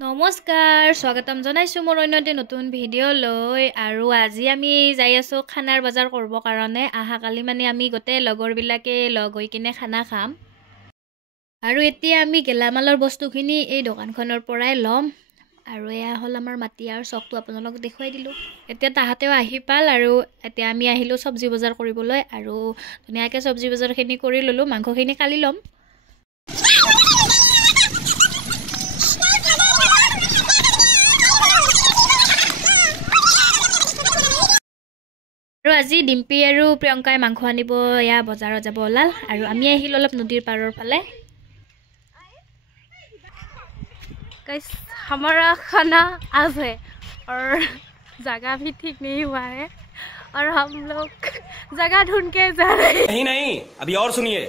নমস্কাৰ স্বাগতম জনাইছো মোৰ অন্যতে নতুন ভিডিঅ' লৈ আৰু আজি আমি যাই আছো খানাৰ বজাৰ কৰিব কাৰণে আহা কালি মানে আমি গতে লগৰ বিলাকে লগ হৈ কিনে খানা খাম আৰু এতিয়া আমি গেলামালৰ বস্তুখিনি এই দোকানখনৰ পৰাই লম আৰু এয়া হল আমাৰ মাটি আৰু চকটো আপোনালোকক দেখুৱাই দিলো এতিয়া তাহাতেও আহি পাল আৰু এতিয়া আমি আহিলো সবজি বজাৰ কৰিবলৈ আৰু ধুনীয়াকৈ সবজি বজাৰখিনি কৰি ললো মাংসখিনি কালি লম আৰু আজি ডিম্পি আৰু প্ৰিয়ংকাই মাংস আনিব এয়া বজাৰত যাব ওলাল আৰু আমি আহিল অলপ নদীৰ পাৰৰ ফালে गाइस हमारा खाना आज है और जगह भी ठीक नहीं हुआ है और हम लोग जगह ढूंढ के जा रहे हैं नहीं अभी और सुनिए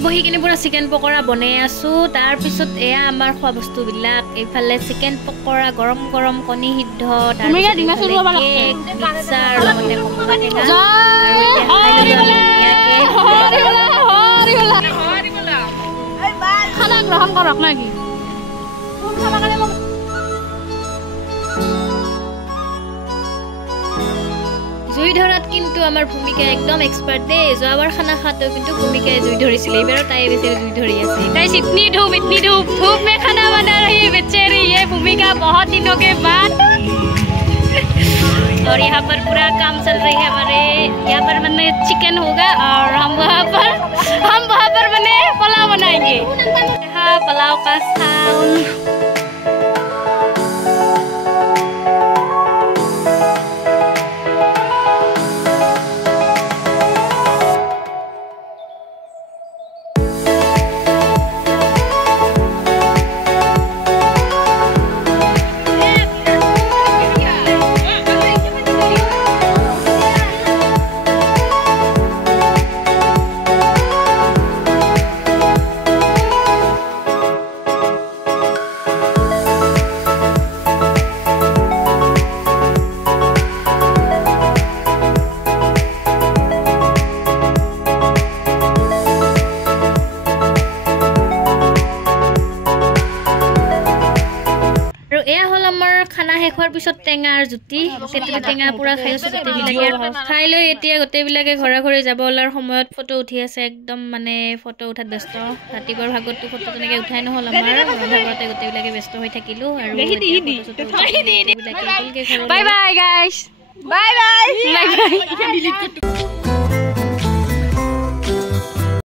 বহি কিনে পুৰা চিকেন পকৰা বনাই আছো তাৰ পিছত এয়া আমাৰ খোৱা বস্তু বিলাক এইফালে চিকেন পকৰা গৰম গৰম কণী সিদ্ধ তাৰ পিছাৰ লগতে কমলা টেঙা আৰু खाना ग्रहण करक नाकि জুই ধৰাত কিন্তু আমাৰ ভূমিকা একদম এক্সপাৰ্ট দে যোৱাবাৰ খানা খাতে কিন্তু ভূমিকাই জুই ধৰিছিল এইবাৰো তাই বেছি জুই ধৰি আছে गाइस इतनी धूप धूप में खाना बना रही है बेचारी ये भूमिका बहुत दिनों के बाद और यहाँ पर पूरा काम चल रही है हमारे यहाँ पर मैंने चिकन होगा और हम वहाँ पर मैंने पुलाव बनाएंगे हाँ पुलाव का साउंड খানা শেষ হোৱাৰ পিছত টেঙাৰ জুতি তেতেলী টেঙা পুৰা খাইছো গোটেইবিলাকে খাই লৈ এতিয়া গোটেইবিলাকে ঘৰে ঘৰে যাব ওলাৰ সময়ত ফটো উঠি আছে একদম মানে ফটো উঠাত ব্যস্ত ৰাতিপুৱাৰ ভাগতটো ফটো তেনেকৈ উঠাই নহ'ল আমাৰ ভাগতে গোটেইবিলাকে ব্যস্ত হৈ থাকিলো আৰু bye bye guys bye bye